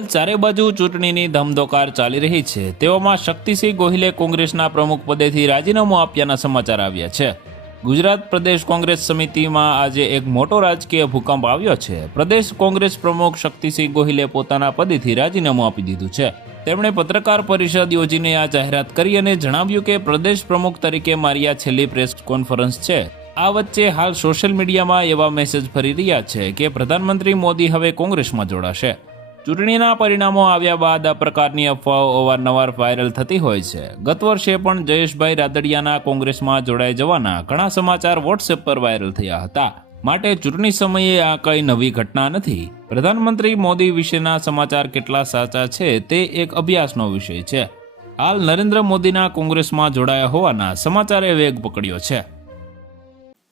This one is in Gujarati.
ચારે બાજુ ચૂંટણીની ધમધોકાર ચાલી રહી છે. તેવામાં શક્તિસિંહ ગોહિલે કોંગ્રેસના પ્રમુખ પદેથી રાજીનામું આપ્યાના સમાચાર આવ્યા છે. ગુજરાત પ્રદેશ કોંગ્રેસ સમિતિમાં આજે એક મોટો રાજકીય ભૂકંપ આવ્યો છે. પ્રદેશ કોંગ્રેસ પ્રમુખ શક્તિસિંહ ગોહિલે પોતાના પદેથી રાજીનામું આપી દીધું છે. તેમણે પત્રકાર પરિષદ યોજીને આ જાહેરાત કરી અને જણાવ્યું કે પ્રદેશ પ્રમુખ તરીકે મારી આ છેલ્લી પ્રેસ કોન્ફરન્સ છે. આ વચ્ચે હાલ સોશિયલ મીડિયામાં એવા મેસેજ ફરી રહ્યા છે કે પ્રધાનમંત્રી મોદી હવે કોંગ્રેસમાં જોડાશે. ચૂંટણીના પરિણામો આવ્યા બાદ આ પ્રકારની અફવાઓ અવારનવાર વાયરલ થતી હોય છે. ગત વર્ષે પણ જયેશભાઈ રાદડિયાના કોંગ્રેસમાં જોડાઈ જવાના ઘણા સમાચાર વોટ્સએપ પર વાયરલ થયા હતા. માટે ચૂંટણી સમયે આ કઈ નવી ઘટના નથી. પ્રધાનમંત્રી મોદી વિશેના સમાચાર કેટલા સાચા છે તે એક અભ્યાસનો વિષય છે. હાલ નરેન્દ્ર મોદીના કોંગ્રેસમાં જોડાયા હોવાના સમાચારે વેગ પકડ્યો છે.